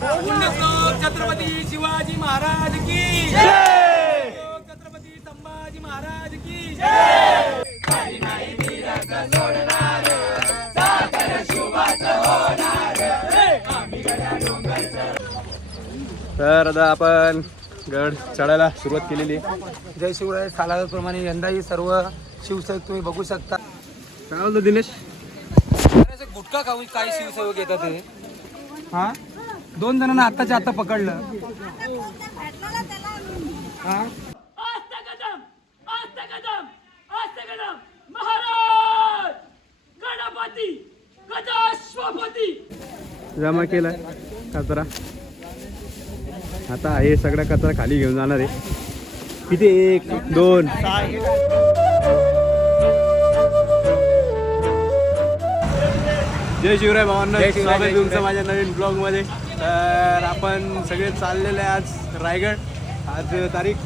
छत्रपती शिवाजी महाराज की छत्रपती संभाजी महाराज की तर आता आपण गड चढायला सुरुवात केलेली. आहे जय शिवराय सालाप्रमाणे यंदाही सर्व शिवसैनिक तुम्ही बघू शकता. काय बोलतो दिनेश? अरे गुटखा खाऊन काही शिवसेवक येतात ते हा? दोन जणांना आत्ताच्या आत्ता पकडलं. हा? आस्था कदम आस्था कदम आस्था कदम महाराज गणपती गजाश्वपती. जमा केलाय कचरा. आता हे सगळा कचरा खाली घेऊन जाणार आहे. किती एक दोन. जय शिवराय भावांना. जय शिवराय, स्वागत तुमचं. माझ्या नवीन ब्लॉगमध्ये. तर आपण सगळे चाललेले आज रायगड. आज तारीख?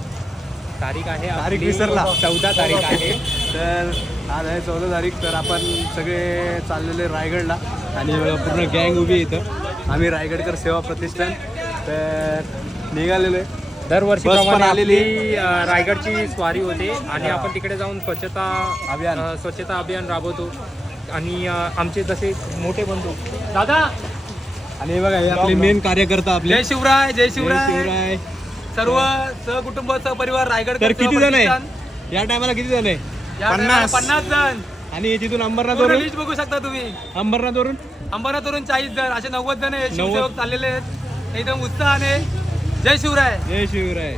तारीख आहे तारीख विसरला. चौदा तारीख आहे. तर आज आहे चौदा तारीख. तर आपण सगळे चाललेले रायगडला. आणि पूर्ण गँग उभी आहे इथं. आम्ही रायगडकर सेवा प्रतिष्ठान. तर निघालेलो आहे. दरवर्षी बस पण प्रमाणे आलेली. रायगडची स्वारी होते. आणि आपण तिकडे जाऊन स्वच्छता अभियान. स्वच्छता अभियान राबवतो. आणि आमचे जसे मोठे बंधू. दादा आणि हे बघा हे आपले मेन कार्यकर्ता आपले. जय शिवराय जय जय शिवराय. शिवराय. सर्व सहकुटुंब सहपरिवार रायगड तर किती जण आहे? या टायमाला किती जण आहे? पन्नास. पन्नास जण. आणि तिथून अंबरनाथ लिस्ट बघू शकता तुम्ही. अंबरनाथ वरून? अंबरनाथ वरून चाळीस जण असे नव्वद जण आहे शिवसेवक चाललेले आहेत. एकदम उत्साहाने. जय शिवराय. जय शिवराय.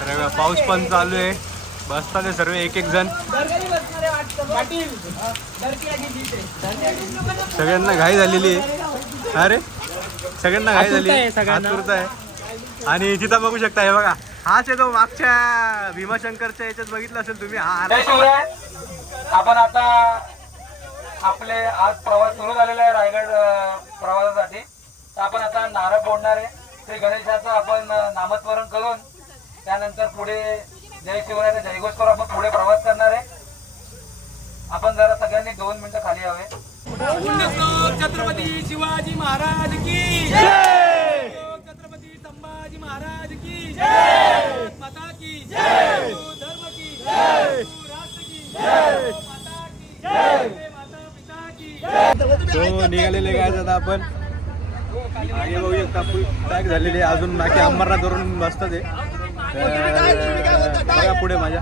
तर पाऊस पण चालू आहे. बसतात सर्व एक एक जण. सगळ्यांना घाई झालेली आहे. अरे सगळ्यांना घाई झाली. आतुरता आहे सगळ्यांना. आतुरता आहे. आणि तिथं बघू शकता हे बघा. हाच आहे तो मागच्या भीमाशंकरच्या याच्यात बघितलं असेल तुम्ही. हा आपण आता आपले आज प्रवास सुरू झालेला आहे रायगड प्रवासासाठी. तर आपण आता नारळ फोडणार आहे. ते गणेशाचं आपण नामस्मरण करून त्यानंतर पुढे जय शिवरायचा जयघोष करून आपण पुढे प्रवास करणार आहे. आपण जरा सगळ्यांनी दोन मिनिटं खाली हवे छत्रपती शिवाजी महाराज की छत्रपती संभाजी महाराज की माता की धर्म की राष्ट्र की माता की माता पिता की तो निघालेले काय आता आपण. मागे बघू शकता पॅक झालेले आहे. अजून बाकी अंबरनाथ वरून बसतात बघा पुढे माझ्या.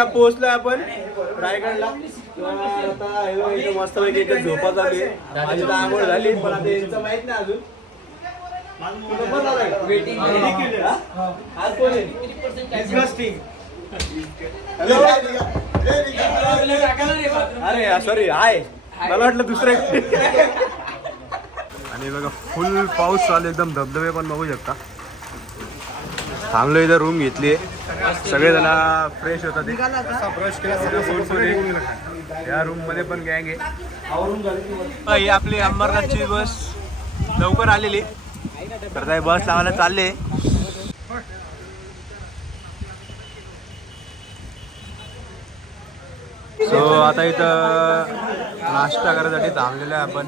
बघा पोहोचलोय आपण. रायगडला. आता मस्त पैकी इथे झोपा चालू आहे. माझी तर आंघोळ झाली पण आता यांचं माहीत नाही अजून? आज कोण आहे? Disgusting. Hello? अरे सॉरी हाय मला वाटलं दुसरे आणि बघा फुल पाऊस चालू आहे, एकदम धबधबे पण बघू शकता. थांबलो इथं रूम घेतली सगळेजण फ्रेश होतात. ब्रश केला या रूममध्ये पण गँग आहे. ही आपली अंबरनाथची बस. लवकर आलेली. तर काही बस लावायला चालले. सो आता इथं नाश्ता करायसाठी थांबलेलो आहे आपण.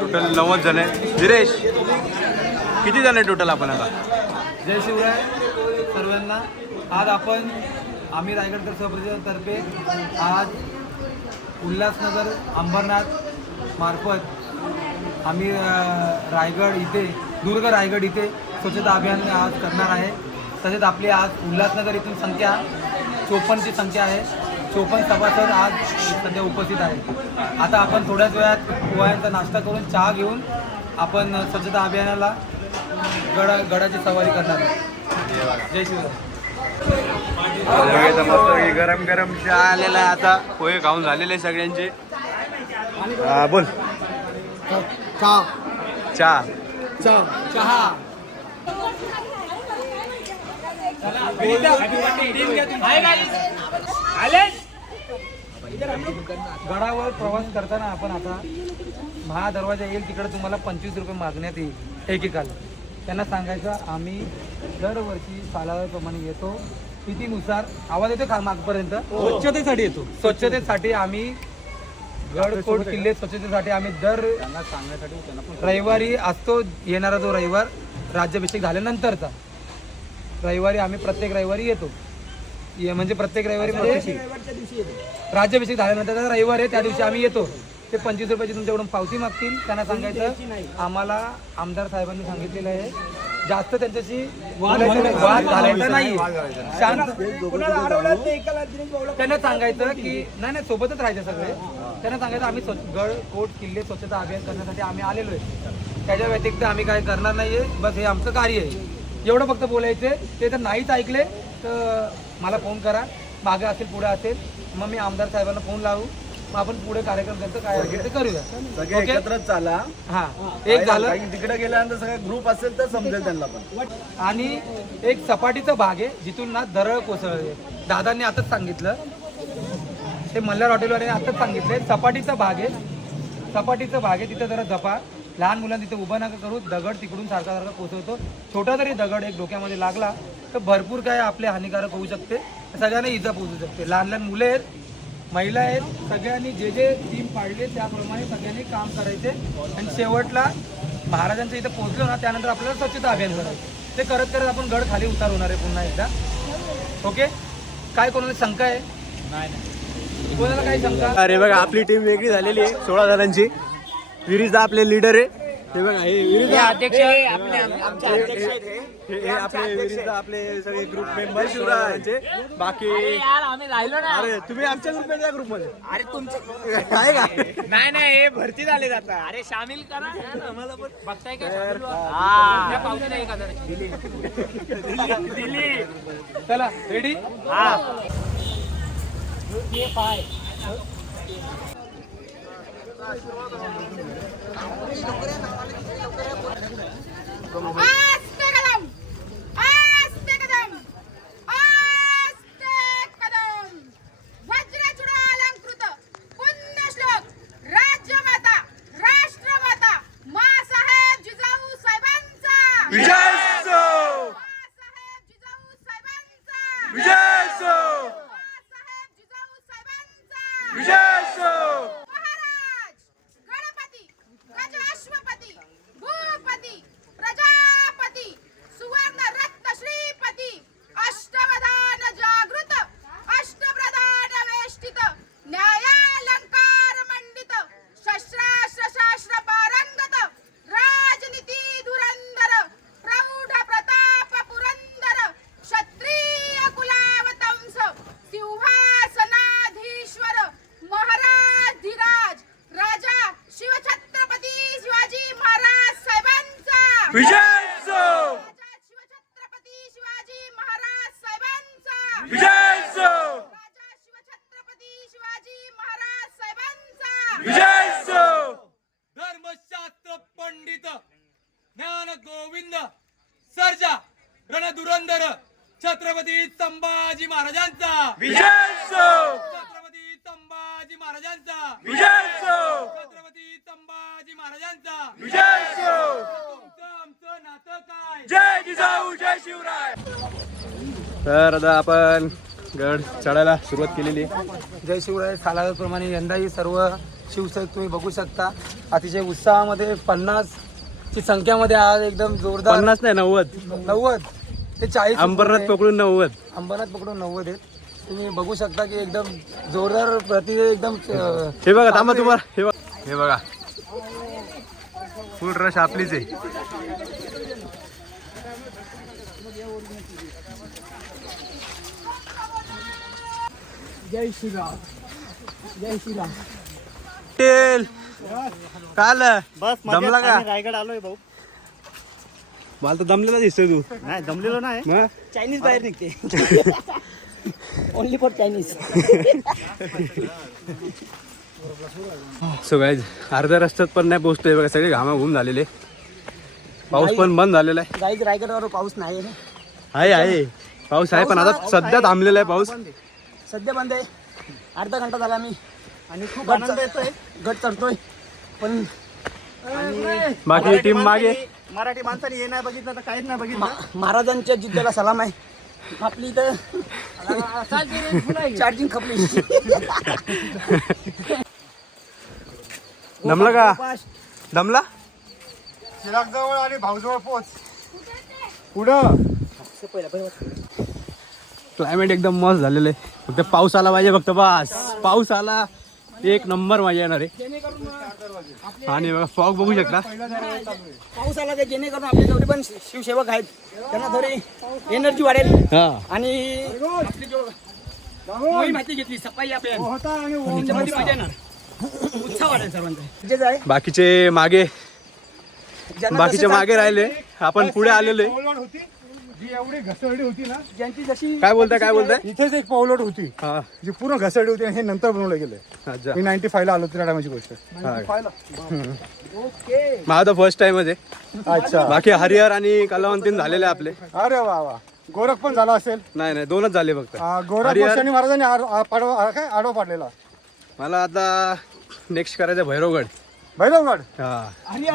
टोटल नव्वद जण आहे. दिरेश किती जण आहे टोटल आपण आता? जय शिवराय सर्वांना. आज आपण आम्ही रायगडकर सहपरिषदेतर्फे आज उल्हासनगर अंबरनाथ मार्फत आम्ही रायगड इथे दुर्ग रायगड इथे स्वच्छता अभियान आज करणार आहे. तसेच आपली आज उल्हासनगर इथून संख्या चोपन्नची संख्या आहे. चोपन्न सभासद आज सध्या उपस्थित आहे आता आपण थोड्याच वेळात पोह्यांचा नाश्ता करून चहा घेऊन आपण स्वच्छता अभियानाला गड गडाची सवारी करणार. जय शिवराय. मस्त गरम गरम चहा आलेला आहे आता. पोहे खाऊन झालेले सगळ्यांचे. बोल. चहा. चहा. गडावर प्रवास करताना आपण आता महा दरवाजा येईल तिकडे तुम्हाला पंचवीस रुपये मागण्यात येईल एकेकाला. त्यांना सांगायचं आम्ही दरवर्षी सालाप्रमाणे येतो. तिथीनुसार आवाज येतो का मागपर्यंत? स्वच्छतेसाठी येतो. स्वच्छतेसाठी आम्ही गड कोट किल्ले स्वच्छतेसाठी आम्ही दर रविवारी असतो येणारा जो रविवार राज्याभिषेक झाल्यानंतरचा. रविवारी आम्ही प्रत्येक रविवारी येतो. ये म्हणजे प्रत्येक रविवारी म्हणजे राज्याभिषेक झाल्यानंतर रविवार आहे त्या दिवशी आम्ही येतो. ते पंचवीस रुपयाची तुमच्याकडून पावती मागतील. त्यांना सांगायचं आम्हाला आमदार साहेबांनी सांगितलेलं आहे. जास्त त्यांच्याशी वाद घालायचा नाही. शांत त्यांना सांगायचं की नाही नाही सोबतच राहायचं सगळे. त्यांना सांगायचं आम्ही स्वच्छ- गड कोट किल्ले स्वच्छता अभियान करण्यासाठी आम्ही आलेलो आहे. त्याच्या व्यतिरिक्त आम्ही काय करणार नाहीये. बस हे आमचं कार्य आहे. एवढं फक्त बोलायचे ते जर नाहीच ऐकले तर मला फोन करा. मागे असेल पुढे असेल. मग मी आमदार साहेबांना फोन लावू. मग आपण पुढे कार्यक्रम त्यांचं काय असेल ते करूया. सगळे ओके? एकत्रच चाला. हा. एक झालं. काही तिकडे गेल्यानंतर सगळा ग्रुप असेल तर समजेल त्यांना पण. आणि एक सपाटीचा भाग आहे जिथून ना दरळ कोसळले. दादांनी आताच सांगितलं. ते मल्हार हॉटेलवाल्याने आताच सांगितले सपाटीचा भाग आहे. सपाटीचा भाग आहे. तिथं जरा जपा. लहान मुलांना तिथे उभं नका करू. दगड तिकडून सारखा सारखा कोसळतो. छोटा जरी दगड एक डोक्यामध्ये लागला तर भरपूर काय आपले हानिकारक होऊ शकते. सगळ्यांना इजा पोहोचू शकते. लहान लहान मुलं आहेत. महिला आहेत सगळ्यांनी जे जे टीम पाडले त्याप्रमाणे सगळ्यांनी काम करायचे. आणि शेवटला महाराजांच्या इथं पोहोचलो ना त्यानंतर आपल्याला स्वच्छता अभियान करायचं. ते करत करत आपण गड खाली उतार होणार आहे पुन्हा एकदा. ओके? काय कोणाला शंका आहे? नाही कोणाला काही शंका? अरे बघा आपली टीम वेगळी झालेली आहे सोळा जणांची. विरीजा आपले लीडर आहे. हे बघा हे विरीजा अध्यक्ष हे हे आपले विरीजा आपले सगळे ग्रुप मेंबर शिवरायांचे बाकी अरे तुम्ही आमच्या ग्रुपमध्ये ग्रुपमध्ये. अरे तुमचे काय का? नाही नाही हे भरती झाले जातात. अरे सामील करा. आम्हाला पण बघताय का? पावती नाही का दिली. चला रेडी आस्ते ఇప్పుడు Yeah. चढायला सुरुवात केलेली आहे. जय शिवराय सालाप्रमाणे यंदाही सर्व शिवसैनिक तुम्ही बघू शकता. अतिशय उत्साहामध्ये पन्नास ची संख्यामध्ये आज एकदम जोरदार पन्नास नाही नव्वद. नव्वद. ते चाळीस अंबरनाथ पकडून नव्वद. अंबरनाथ पकडून नव्वद आहेत. तुम्ही बघू शकता की एकदम जोरदार प्रति एकदम अं, हे बघा थांबा तुम्हाला. हे बघा. हे बघा. फुल रश आपलीच आहे. जय श्रीराम. जय श्रीराम. टेल. काल बस दमला का? रायगड आलोय भाऊ. मला तर दमलेला दिसतोय तू. नाही जमलेलो नाही. मग? चायनीज बाहेर निघते. Only for Chinese so guys अर्ध्या रस्त्यात पण नाही पोहोचतोय बघा सगळे घामाघूम झालेले. पाऊस पण बंद झालेला आहे. गाईज रायगडावर पाऊस नाही आहे आहे आहे. पाऊस आहे पण आता सध्या थांबलेला आहे पाऊस. सध्या बंद आहे. अर्धा घंटा झाला मी. आणि खूप आनंद येतोय. गट चढतोय पण बाकी टीम मागे. मराठी माणसाने हे नाही बघितलं तर काहीच नाही बघितलं. महाराजांच्या जिद्दला सलाम आहे. आपली इथं चार्जिंग खपली. दमला का? दमला? चिराग जवळ आणि भाऊजवळ पोच पुढं. क्लायमेट एकदम मस्त झालेलं आहे. फक्त पाऊस आला पाहिजे फक्त बस. पाऊस आला एक नंबर मजा येणार आहे. आणि बघा फॉग बघू शकता. पाऊस आला तर जेणेकरून आपले जेवढे पण शिवसेवक आहेत त्यांना थोडी एनर्जी वाढेल. हा. आणि माहिती घेतली सफाई उत्साह वाढेल सर्वांचा. बाकीचे मागे बाकीचे मागे राहिले. आपण पुढे आलेलो आहे. जी एवढी घसरडी होती ना ज्यांची जशी काय बोलताय काय बोलताय? इथेच एक पावलोट होती. हा. जी पूर्ण घसरडी होती आणि हे नंतर बनवलं गेलंय अच्छा. मी नाईन्टी फायला आलो त्या टायमाची गोष्ट. माझा फर्स्ट टाइमच आहे. अच्छा. बाकी हरिहर आणि कलावंतीन झालेले आपले. अरे वा वा. गोरख पण झाला असेल. नाही नाही दोनच झाले फक्त. आ, गोरख हरिहर- महाराजांनी आ- पाडवा आ, काय? आडवा पाडलेला. मला आता नेक्स्ट करायचं भैरवगड. भैरवगड? हा.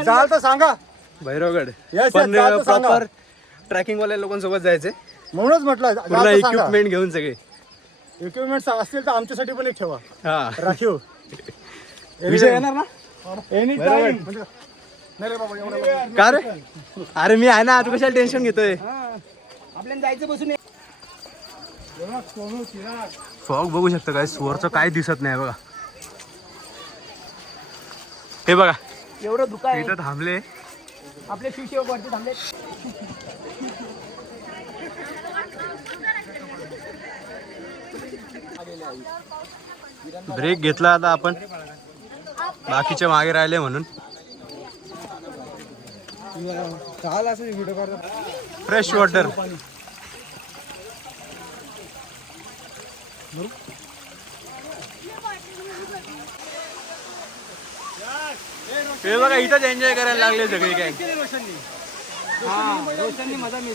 जाल तर सांगा. भैरवगड. Yes, सांगा. प्रॉपर ट्रॅकिंग वाल्या लोकांसोबत जायचे म्हणूनच म्हटलं पूर्ण इक्विपमेंट घेऊन सगळे? इक्विपमेंट असतील तर आमच्यासाठी पण एक ठेवा. हा. राखीव. विषय येणार ना? एनी टाइम नाही रे बाबा एवढं का रे? अरे मी आहे ना तू कशाला टेन्शन घेतोय? आपल्याला जायचं बसून फॉग बघू शकता काय स्वरचं काय दिसत नाही बघा. हे बघा. एवढं धुका आहे. इथं थांबले. आपले शिवसेवक वरती थांबले. ब्रेक घेतला आता आपण. बाकीचे मागे राहिले म्हणून. फ्रेश वॉटर हे बघा इथंच एन्जॉय करायला लागले सगळे काय. मजा केली.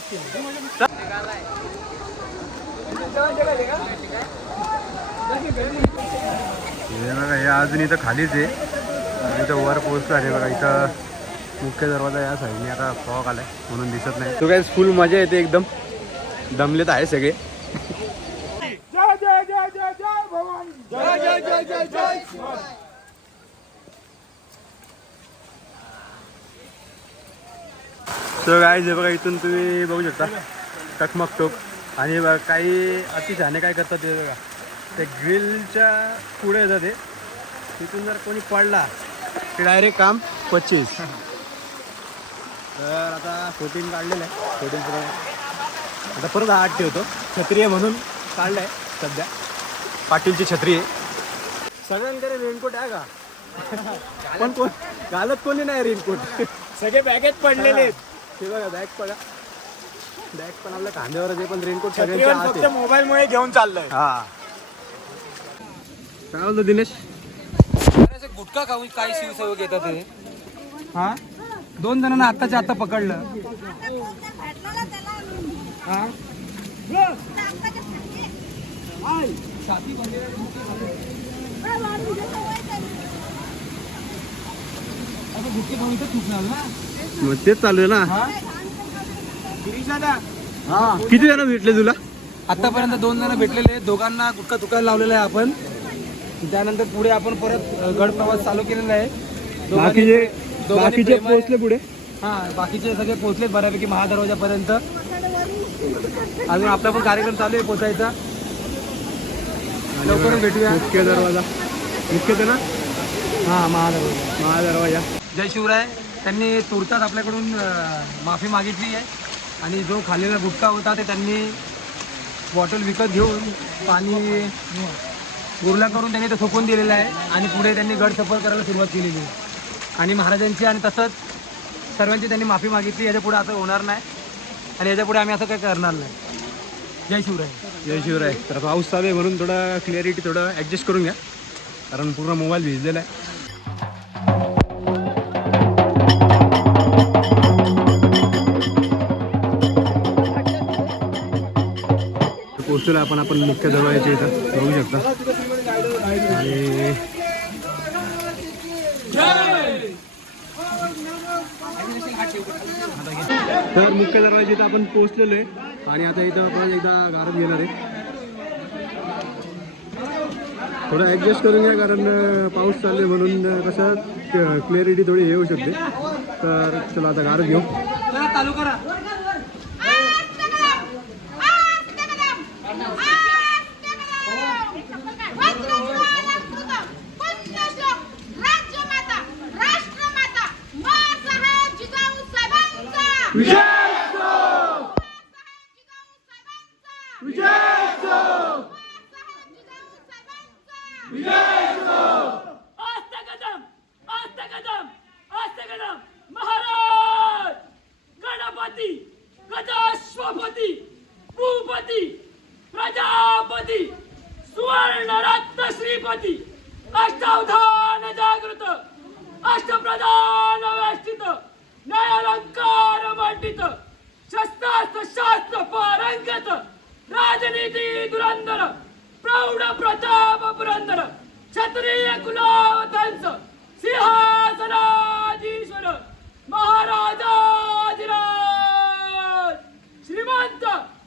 हे बघा हे अजून इथं खालीच आहे. इथं वर पोहोचलो आहे. बघा इथं मुख्य दरवाजा या साईडने आता फॉग आलाय म्हणून दिसत नाही. तो काय फुल मजा येते एकदम. दमलेत आहे सगळे. सो काय जे बघा इथून तुम्ही बघू शकता. टकमक टोक आणि बघा काही अतिशहाणे काय करतात ते बघा. ते ग्रिलच्या पुढे येतात ते. तिथून जर कोणी पडला की डायरेक्ट काम पच्चीस. तर आता फोर्टीन काढलेलं आहे. फोर्टीन पुढे. आता परत आठ ठेवतो. छत्री आहे म्हणून काढलं आहे सध्या. पाटीलची छत्री आहे. सगळ्यांकडे रेनकोट आहे का? पण कोण घालत कोणी नाही रेनकोट सगळे बॅगेत पडलेले आहेत. ते बघा बॅग बघा बॅग पण आपल्या खांद्यावरच आहे पण रेनकोट सगळ्यांच्या आत फक्त आहे. मोबाईल मुळे घेऊन चाललंय. हा. काय बोलतो दिनेश? गुटखा खाऊन काही शिवसेवक येतात ते. हा? दोन जणांना आत्ताच्या आता पकडलं. हा? मग तेच चालू आहे ना. हा? किती जण भेटले तुला? आतापर्यंत दोन जण भेटलेले दोघांना गुटखा तुकायला लावलेला आहे आपण. त्यानंतर पुढे आपण परत गड प्रवास चालू केलेला आहे. बाकीचे बाकीचे पोहोचले पुढे? हा बाकीचे सगळे पोहोचलेत बऱ्यापैकी महादरवाजापर्यंत. अजून आपला पण कार्यक्रम चालू आहे पोचायचा लवकरच भेटूया. मुख्य दरवाजा. मुख्य ते ना? हा महादरवाजा. महादरवाजा. जय शिवराय. त्यांनी तुर्तास आपल्याकडून माफी मागितली आहे. आणि जो खाल्लेला गुटखा होता ते त्यांनी बॉटल विकत घेऊन पाणी गुरला करून त्यांनी ते सोपून दिलेलं आहे आणि पुढे त्यांनी गड सफर करायला सुरुवात केलेली आहे. आणि महाराजांची आणि तसंच सर्वांची त्यांनी माफी मागितली याच्यापुढे असं होणार नाही आणि याच्यापुढे आम्ही असं काही करणार नाही. जय शिवराय. जय शिवराय. तर पाऊस चालू आहे म्हणून थोडं क्लिअरिटी थोडं ॲडजस्ट करून घ्या. कारण पूर्ण मोबाईल भिजलेला आहे. पोहोचलो आपण आपण मुख्य दरवाजाच्या इथं बघू शकता. आणि तर मुख्य दरवाजा इथं आपण पोहोचलेलो आहे. आणि आता इथं आपण एकदा गारद घेणार आहे. थोडं ॲडजस्ट करून घ्या कारण पाऊस चालले आहे म्हणून कसं क्लिअरिटी थोडी हे होऊ शकते. तर चला आता गारद घेऊ गजाश्वपती भूपती प्रजापती सुवर्ण रत्न श्रीपती अष्टावधान जागृत अष्टप्रधान वेष्टित न्यायालंकार मंडित शस्त्रास्त्र शास्त्र पारंगत राजनीती धुरंधर प्रौढ प्रताप पुरंदर क्षत्रिय कुलावतंस सिंहासनाधीश्वर महाराजाधिराज श्रीमंत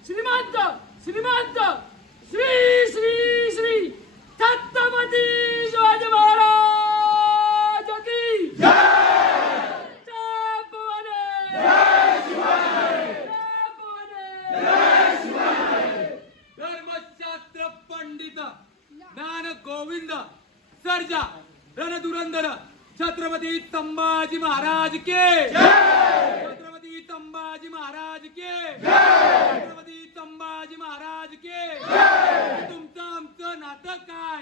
श्रीमंत श्रीमंत श्री श्री श्री छत्रपती शिवाजी महाराज की जय भवानी! जय भवानी! धर्मशास्त्र पंडित ज्ञान गोविंद सर्जा रणधुरंधर छत्रपती संभाजी महाराज के छत्रपती संभाजी महाराज के छत्रपती संभाजी महाराज के तुमचं आमचं नातं काय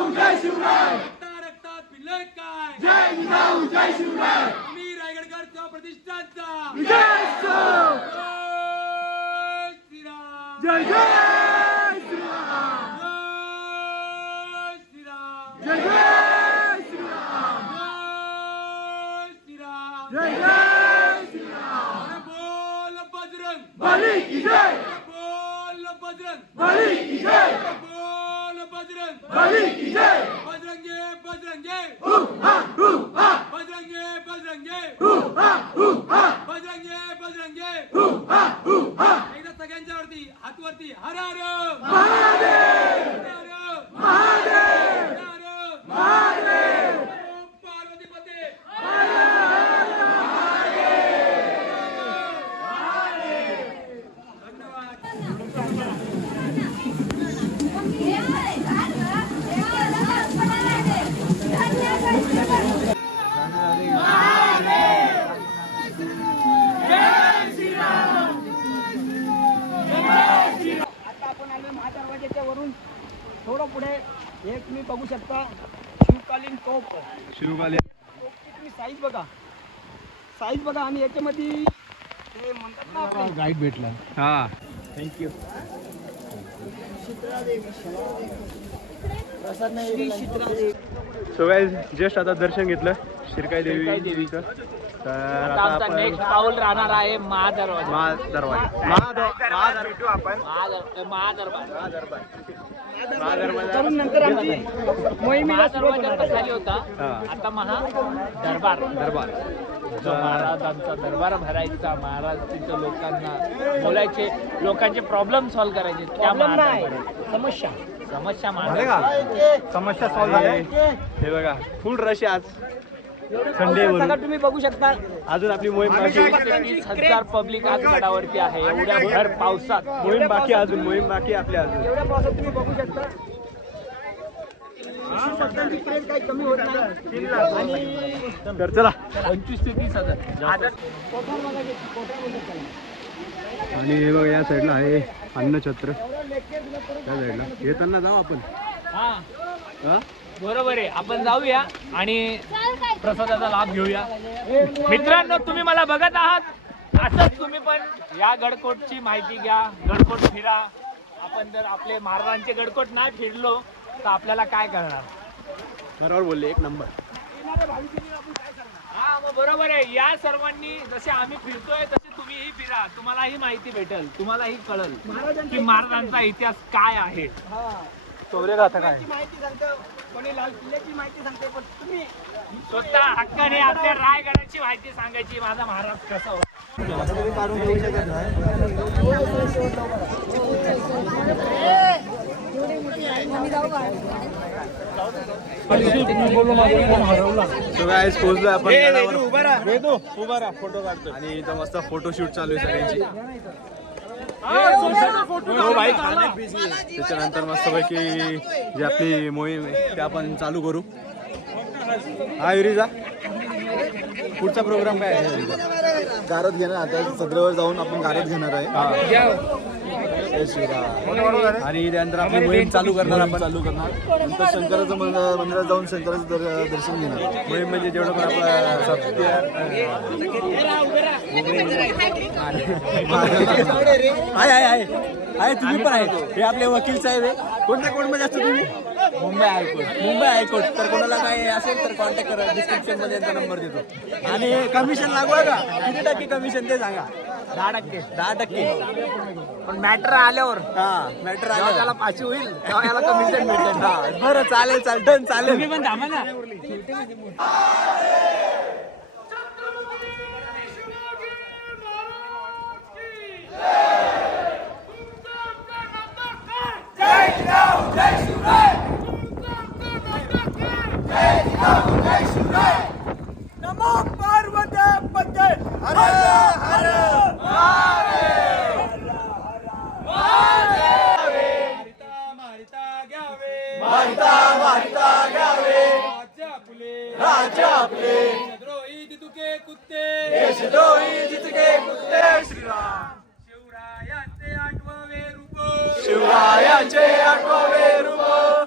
रक्ता रक्तात भिल्लय काय आम्ही रायगडकरचा प्रतिष्ठानचा जय श्रीराम जय जय श्रीराम जय श्रीराम जय श्रीराम अरे बोल बजरंग बली की जय बोल बजरंग बली की जय बोल बजरंग बली की जय बजरंगे बजरंगे बजरंगे बजरंगे बजरंगे बजरंगे एकदा सगळ्यांच्या वरती हात हर हर. महादेव आलो महादरवाज्याच्या वरून थोडं पुढे एक तुम्ही बघू शकता. शिवकालीन तोप शिवबाले तोपची तुम्ही साईज बघा. साईज बघा आणि याच्यामध्ये ते म्हणतात ना आपले. गाईड भेटला. हा. Thank you Shri Shitradevi so guys just आता दर्शन घेतलं. शिरकाई देवीचं तर आता आपण नेक्स्ट पाऊल राहणार आहे महादरवाजा महा दरवाजा. महा दरवाजा भेटू आपण महादर महादरबार नंतर आमची मोहिमेला सुरुवात होणार आहे. खाली होता. आता महा दरबार. दरबार. जो महाराजांचा दरबार भरायचा महाराज तिथं लोकांना बोलायचे लोकांचे प्रॉब्लेम सॉल्व्ह करायचे. त्या महाराजांबरोबर. समस्या. समस्या झाले महाराज का समस्या सॉल्व्ह झाली हे बघा फुल रश आहे आज. सगळं तुम्ही बघू शकता. अजून आपली मोहीम बाकी वीस हजार पब्लिक आज गडावरती आहे. एवढ्या भर पावसात. मोहीम बाकी अजून मोहीम बाकी आहे आपली अजून. एवढ्या पावसात तुम्ही बघू शकता. क्रेज काही कमी होत नाही. आणि तर चला. पंचवीस ते तीस हजार. आणि हे बघा या साईडला आहे अन्नछत्र. त्या साईडला येताना जाऊ आपण. हा. हा? बरोबर आहे. आपण जाऊया आणि प्रसादाचा लाभ घेऊया. मित्रांनो तुम्ही मला बघत आहात. असंच तुम्ही पण या गडकोटची माहिती घ्या. गडकोट फिरा. आपण जर आपले महाराजांचे गडकोट नाही फिरलो तर आपल्याला काय करणार? बरोबर बोलले एक नंबर. हा मग बरोबर आहे. या सर्वांनी जसे आम्ही फिरतोय तसे तुम्हीही फिरा. तुम्हालाही माहिती भेटेल. तुम्हालाही कळल की महाराजांचा इतिहास काय आहे? चौरे राहता काय? माहिती सांगतो. कोणी लाल किल्ल्याची माहिती सांगते पण तुम्ही स्वतः हक्काने आपल्या रायगडाची माहिती सांगायची. माझा महाराज कसा होता? सो गाइस पोहोचलो आपण गडावर. आणि इथं मस्त फोटोशूट चालू आहे सगळ्यांची. हो त्याच्यानंतर मस्तपैकी जी आपली मोहीम आहे ते आपण चालू करू. हा युरिजा पुढचा प्रोग्राम काय आहे? गारद घेणार आता सदरावर जाऊन आपण गारद घेणार आहे. जय श्रीराम. आणि त्यानंतर आपली मोहीम चालू करणार आपण. चालू करणार. नंतर शंकराचं मंदिर- मंदिरात जाऊन शंकराचं दर- दर्शन घेणार. मोहीम म्हणजे जेवढं पण आपलं सत्य आहे आहे आहे आहे तुम्ही पण आहे हे आपले वकील साहेब आहे कोणत्या कोर्टमध्ये असतो तुम्ही? Mumbai high court. Mumbai high court. तर कोणाला काय असेल तर कॉन्टॅक्ट करा. डिस्क्रिप्शनमध्ये यांचा नंबर देतो. आणि कमिशन लागू आहे का? किती टक्के कमिशन ते सांगा. दहा टक्के. दहा टक्के. पण मॅटर आल्यावर. हा मॅटर जेव्हा आलं त्याला पाचशे होईल तेव्हा याला कमिशन भेटेल. हा बरं चालेल चालेल. डन चालेल. तुम्ही पण थांबा ना. राजा आपले देशद्रोही जितके कुत्ते देशद्रोही जितके कुत्ते श्रीराम शिवरायांचे आठवावे रूप. शिवरायांचे आठवावे रूप.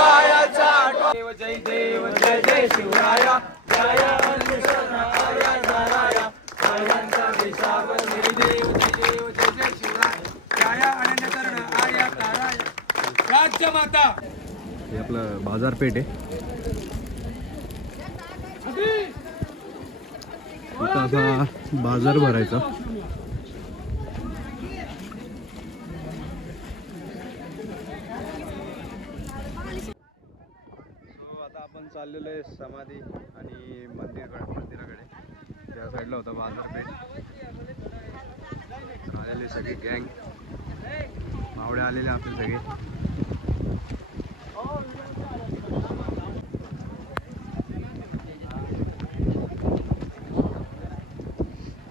शिवरायांचा आठवा. देव जय देव जय जय शिवराया. जय अनुसरणाया जराया जयांचा देशावर जय देव जय देव जय जय शिवराय. जया अनन्य कर्ण आर्या ताराया राज्य माता. हे आपलं बाजारपेठ आहे. असा बाजार भरायचा So, आता आपण चाललेलो आहे समाधी आणि मंदिर मंदिराकडे त्या साईडला होता बाजारपेठ आलेले सगळे गँग मावळे आलेले आपले सगळे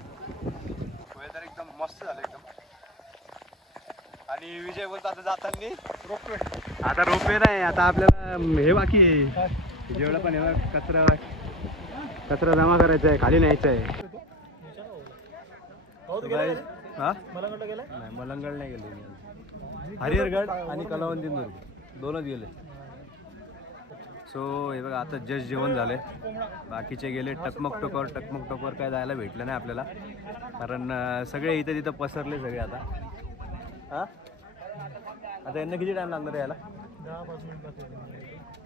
वेदर एकदम मस्त झालं एकदम आणि विजय बोलतो आता जाताना रोपवे आता रोपवे नाही आता आपल्याला हे बाकी आहे. जेवढं पण हे कचरा. कचरा जमा करायचा आहे खाली न्यायचा आहे. So guys, हा? नाही मलंगड नाही गेलो मी. हरिहरगड आणि कलावंती दुर्ग दोनच गेले. सो हे बघा आता जस्ट जेवण झालंय. बाकीचे गेले टकमक टोकर टकमक टोकर काय जायला भेटलं नाही आपल्याला. कारण अं, सगळे इथं तिथं पसरले सगळे आता. हा? आता यांना किती टाइम लागणार यायला?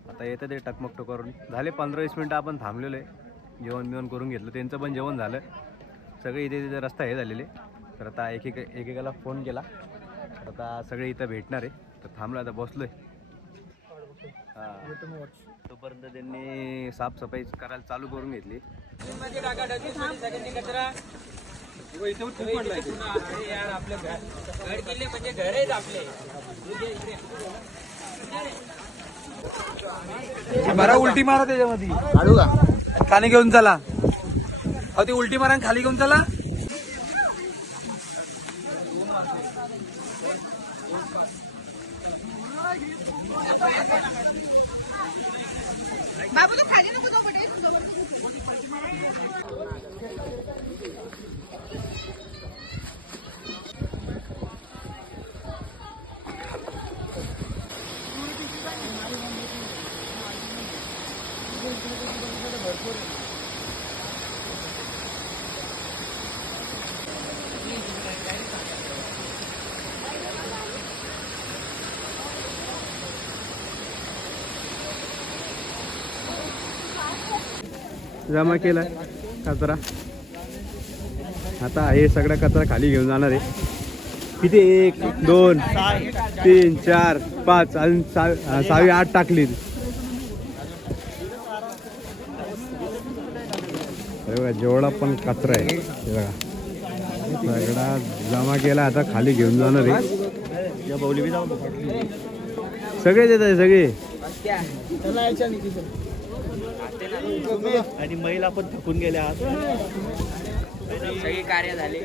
आता येतं ते टकमकट करून. झाले पंधरा वीस मिनटं आपण थांबलेलो आहे. जेवण बिवण करून घेतलं. त्यांचं पण जेवण झालं. सगळे इथे तिथे रस्ता हे झालेले. तर आता एक एकेकाला फोन केला. तर आता सगळे इथं भेटणार आहे. तर थांबलो आता बसलो आहे तोपर्यंत त्यांनी साफसफाई करायला चालू करून घेतली. बरा उलटी मारा त्याच्यामध्ये. काढू का? खाली घेऊन चला. अहो ती उलटी मारा आणि खाली घेऊन चला. बाबू तू खाली नको जमा केला कचरा. आता हे सगळा कचरा खाली घेऊन जाणार आहे. किती? एक दोन तीन चार पाच अजून सहावी आठ टाकली जेवढा पण कचरा आहे बघा. सगळा जमा केला आता खाली घेऊन जाणार आहे. सगळे देत आहे सगळे? आणि महिला पण थकून गेल्या. सगळे कार्य झाले.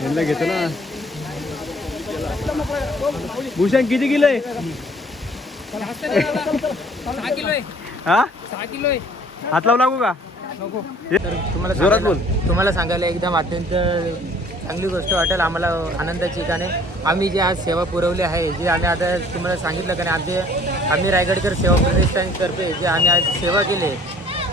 यांना घेतो ना. भूषण किती किलो आहे? सहा किलो आहे. हा? सहा किलो आहे. हात लावू लागू का? तुम्हाला जोरात बोल. तुम्हाला सांगायला एकदम अत्यंत चांगली गोष्ट वाटेल आम्हाला आनंदाची कारण आम्ही जे आज सेवा पुरवली आहे जे आम्ही आता तुम्हाला सांगितलं कारण आमचे आम्ही रायगडकर सेवा प्रतिष्ठानतर्फे जे आम्ही आज सेवा केली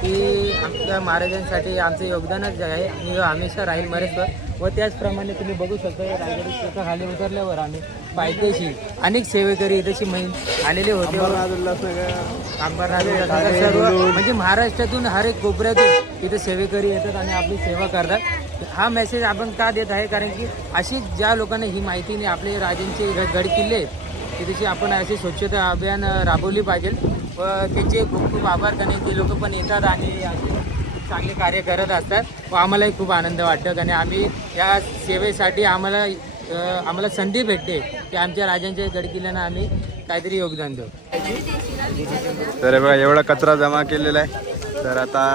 ती आमच्या महाराजांसाठी आमचं योगदानच आहे. आणि हमेशा राहील मरेश्वर. व त्याचप्रमाणे तुम्ही बघू शकता रायगड स्वतः खाली उतरल्यावर आम्ही पायथ्याशी अनेक सेवेकरी तशी महिन आलेले होते. अंबरनाथ सर्व म्हणजे महाराष्ट्रातून हर एक कोपऱ्यातून इथे सेवेकरी येतात आणि आपली सेवा करतात. हा मेसेज आपण का देत आहे? कारण की अशी ज्या लोकांना ही माहिती नाही आपले राजांचे गड किल्ले आहेत, आपण असे स्वच्छता अभियान राबवली पाहिजे. व त्यांचे खूप खूप आभार कारण ते लोक पण येतात आणि असे चांगले कार्य करत असतात व आम्हालाही खूप आनंद वाटतो. आणि आम्ही या सेवेसाठी आम्हाला आम्हाला संधी भेटते की आमच्या राजांच्या गडकिल्ल्यांना आम्ही काहीतरी योगदान देऊ. तर बघा एवढा कचरा जमा केलेला आहे. तर आता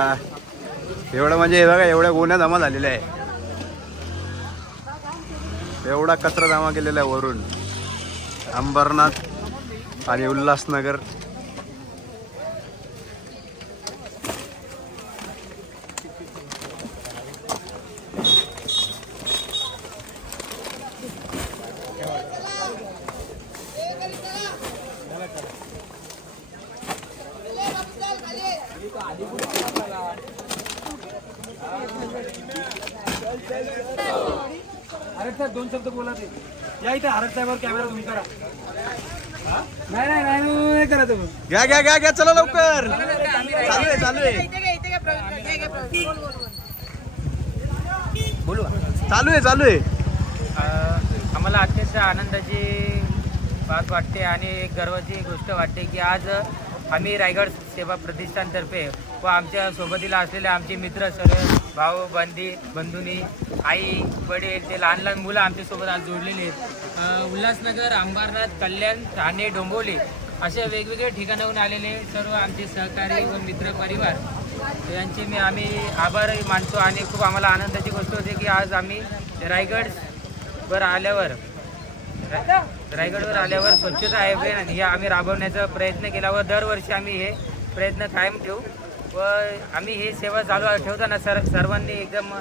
एवढं म्हणजे हे बघा एवढ्या गोण्या जमा झालेल्या आहे. एवढा कचरा जमा केलेला आहे वरून. अंबरनाथ आणि उल्हासनगर अरे सर दोन शब्द बोला ते या इथे हरत साहेबांवर कॅमेरा तुम्ही करा नाही नाही नाही नाही, नाही करा तुम्ही घ्या घ्या घ्या घ्या चला लवकर. चालू आहे चालू आहे. चालू आहे चालू आहे. आम्हाला अत्यंत आनंदाची बात वाटते आणि एक गर्वाची गोष्ट वाटते की आज आम्ही रायगड सेवा प्रतिष्ठानतर्फे व आमच्या सोबतीला असलेले आमचे मित्र सर्व भाऊ बंदी बंधुनी आई वडील ते लहान लहान मुलं आमच्यासोबत आज जोडलेली आहेत. उल्हासनगर अंबरनाथ कल्याण ठाणे डोंबिवली असे वेगवेगळ्या ठिकाणाहून आलेले सर्व आमचे सहकारी व मित्र परिवार यांचे मी आम्ही आभार मानतो आणि खूप आम्हाला आनंदाची गोष्ट होते की आज आम्ही रायगडवर आल्यावर रायगडवर आल्यावर स्वच्छता अभियान हे आम्ही राबवण्याचा प्रयत्न केला व दरवर्षी आम्ही हे प्रयत्न कायम ठेवू. व आम्ही ही सेवा चालू ठेवताना सर सर्वांनी एकदम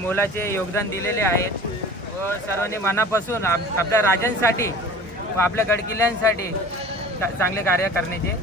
मोलाचे योगदान दिलेले आहेत व सर्वांनी मनापासून आप- आपल्या राजांसाठी व आपल्या गडकिल्ल्यांसाठी चांगले कार्य करण्याचे.